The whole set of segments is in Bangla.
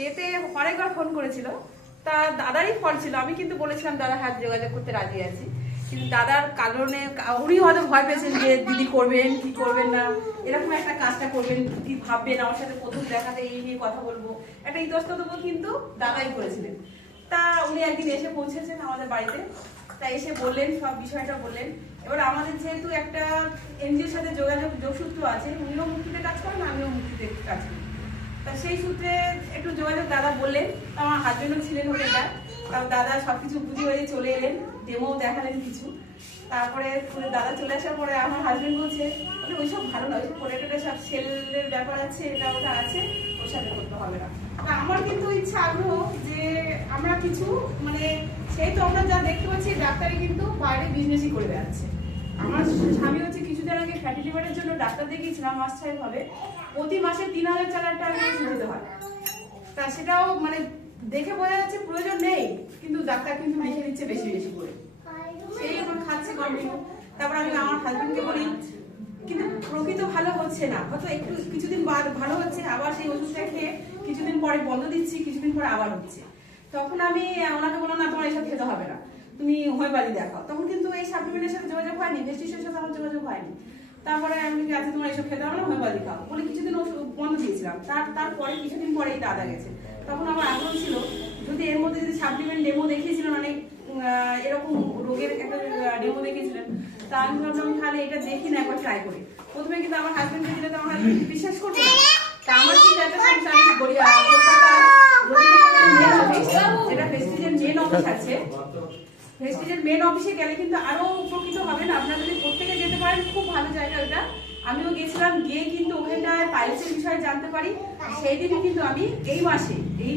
পেতে অনেকবার ফোন করেছিল, তা দাদারই ফল ছিল। আমি কিন্তু বলেছিলাম দাদা হাত যোগাযোগ করতে রাজি আছি, কিন্তু দাদার কারণে উনি হয়তো ভয় পেয়েছেন যে দিদি করবেন কি করবেন না, এরকম একটা কাজটা করবেন কি ভাববেন, আমার সাথে প্রথম দেখাতে এই নিয়ে কথা বলবো, একটা ইতস্তত কিন্তু দাদাই করেছিলেন। তা উনি একদিন এসে পৌঁছেছেন আমাদের বাড়িতে, তা এসে বললেন, সব বিষয়টা বললেন। এবার আমাদের যেহেতু একটা এনজিওর সাথে যোগসূত্র আছে, উনিও মুক্তিতে কাজ করেন, আমিও মুক্তিতে কাজ করি, তা সেই সূত্রে একটু যোগাযোগ দাদা বললেন। আমার হাজবেন্ডও ছিলেন হোটেলটা, তাও দাদা সবকিছু বুঝে হয়ে চলে এলেন, ডেমো দেখালেন কিছু। তারপরে দাদা চলে আসার পরে আমার হাজবেন্ড বলছে ওইসব ভালো না, ওইসব পোটেটোটা সব সেলের ব্যাপার আছে, এটা ওটা আছে, ওর সাথে করতে হবে না। তা আমার কিন্তু ইচ্ছা আগ্রহ যে আমরা কিছু মানে সেই তো আমরা যা দেখতে পাচ্ছি ডাক্তারে কিন্তু বাইরে বিজনেসই করে বেড়াচ্ছে। আমার স্বামী হচ্ছে কিছুদিন আগে ফ্যাটি লিভারের জন্য ডাক্তার দেখিয়েছিলাম, মাস 6 হবে, প্রতি মাসে 3,000-4,000 টাকা দিতে হয়। তা সেটাও মানে দেখে বোঝা যাচ্ছে প্রয়োজন নেই, কিন্তু ডাক্তার কিন্তু লিখে দিচ্ছে বেশি বেশি করে, সেই এখন খাচ্ছে কন্টিনিউ। তারপর আমি আমার হাজবেন্ডকে বলি, কিন্তু প্রকৃত ভালো হচ্ছে না, হয়তো একটু কিছুদিন বাদ ভালো হচ্ছে, আবার সেই ওষুধটা খেয়ে কিছুদিন পরে বন্ধ দিচ্ছি, কিছুদিন পরে আবার হচ্ছে। তখন আমি ওনাকে বললাম না তোমার এইসব খেতে হবে না, তুমি হোমিওপ্যাথি দেখাও। তখন কিন্তু এই সাপ্লিমেন্টের সাথে যোগাযোগ হয়নি, ভেস্টিজের সাথে আমার যোগাযোগ হয়নি। তারপরে আমি আজকে তোমার এইসব খেতে হবে না, হোমিওপ্যাথি খাও বলে কিছুদিন ওষুধ বন্ধ দিয়েছিলাম। তারপরে কিছুদিন পরেই দাদা গেছে। তখন আমার আগ্রহ ছিল যদি এর মধ্যে যদি সাপ্লিমেন্ট ডেমো দেখিয়েছিলেন, অনেক এরকম রোগের একটা ডেমো দেখিয়েছিলেন, তা আমি ভাবলাম তাহলে এটা দেখি না, একবার ট্রাই করি। প্রথমে কিন্তু আমার হাজবেন্ডকে দিলে তো আমার হাজবেন্ড বিশ্বাস করবে না। তা আমার কিন্তু একটা সমস্যা, আমি কলকাতা যেটা ভেস্টিজের মেন অফিস আছে, ভেস্টিজের মেন অফিসে গেলে কিন্তু আরো উপকৃত হবেন। আপনারা যদি প্রত্যেকে যেতে পারেন, খুব ভালো জায়গা ওটা। আমিও গেছিলাম, গিয়ে কিন্তু ওখানটায় পাইলসের বিষয়ে জানতে পারি। সেই দিনই কিন্তু আমি এই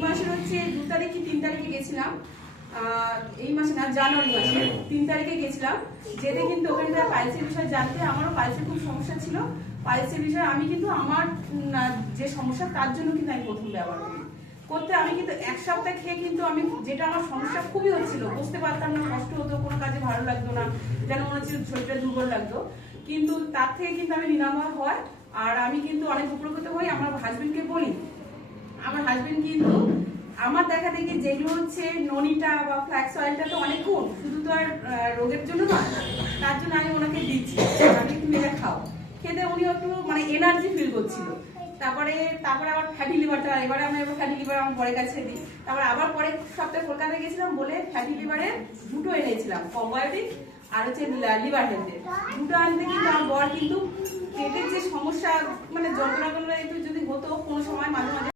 মাসের হচ্ছে 2 তারিখ কি 3 তারিখে গেছিলাম, এই মাসে না জানুয়ারি মাসে 3 তারিখে গেছিলাম, যেতে কিন্তু ওখানটায় পাইলসের বিষয়ে জানতে। আমারও পাইলসের খুব সমস্যা ছিল, পাইলসের বিষয়ে আমি কিন্তু আমার যে সমস্যা তার জন্য কিন্তু আমি প্রথম ব্যবহার করতে আমি কিন্তু 1 সপ্তাহ খেয়ে কিন্তু আমি যেটা আমার সমস্যা খুবই হচ্ছিল, বুঝতে পারতাম না, কষ্ট হতো, কোনো কাজে ভালো লাগতো না, যেন মনে হচ্ছিল শরীরটা দুর্বল লাগতো, কিন্তু তার থেকে কিন্তু আমি নিরাময় হয়। আর আমি কিন্তু অনেক উপকৃত হই। আমার হাজবেন্ডকে বলি, আমার হাজবেন্ড কিন্তু আমার দেখা দেখি যেগুলো হচ্ছে ননিটা বা ফ্ল্যাক্স অয়েলটা তো অনেক গুণ, শুধু তো আর রোগের জন্য নয়, তার জন্য আমি ওনাকে দিচ্ছি, আমি তুমি এটা খাও। খেতে উনি একটু মানে এনার্জি ফিল করছিল। তারপরে আবার ফ্যাটি লিভারটা, এবারে আমি ফ্যাটি লিভার আমার বরের কাছে দিই। তারপরে আবার পরের সপ্তাহে কলকাতায় গেছিলাম বলে ফ্যাটি লিভারের 2টো এনেছিলাম, প্রোবায়োটিক আর হচ্ছে লিভার হেলথের 2টো আনতে কিন্তু আমার বর কিন্তু পেটের যে সমস্যা মানে যন্ত্রণা একটু যদি হতো কোনো সময় মাঝে মাঝে